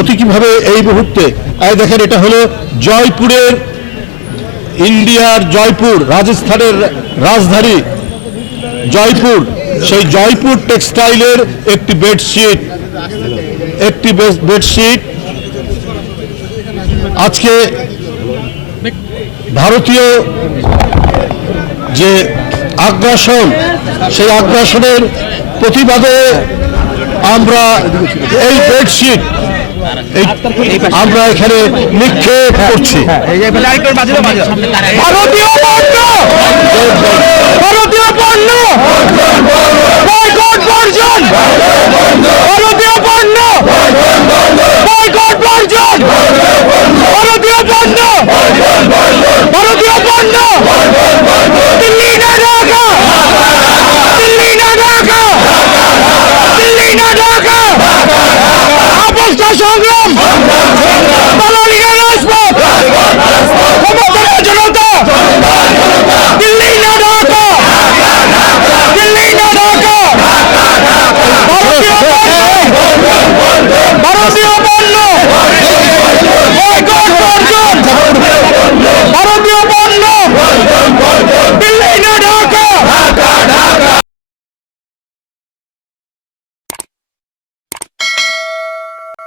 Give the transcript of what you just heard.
প্রতীকীভাবে এই মুহূর্তে, এই দেখেন এটা হলো জয়পুরের ইন্ডিয়ার জয়পুর, রাজস্থানের রাজধানী জয়পুর। সেই জয়পুর টেক্সটাইলের একটি বেডশিট একটি বেডশিট। আজকে ভারতীয় যে আগ্রাসন, সেই আগ্রাসনের প্রতিবাদে আমরা এই বেডশিট আমরা এখানে নিক্ষেপ করছি। ভারতীয় পণ্য ভারতীয় সংগ্রাম!